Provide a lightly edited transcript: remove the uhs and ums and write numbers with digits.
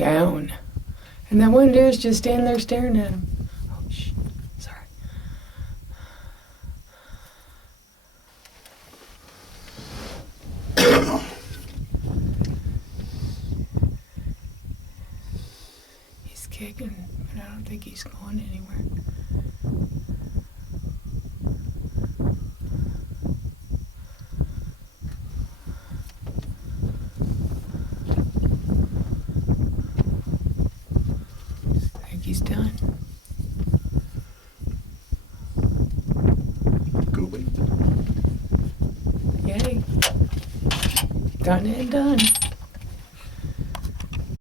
down. And that one dude's just standing there staring at him. Oh, shh. Sorry. He's kicking, but I don't think he's going anywhere. I think he's done. Gooby. Yay. Done and done.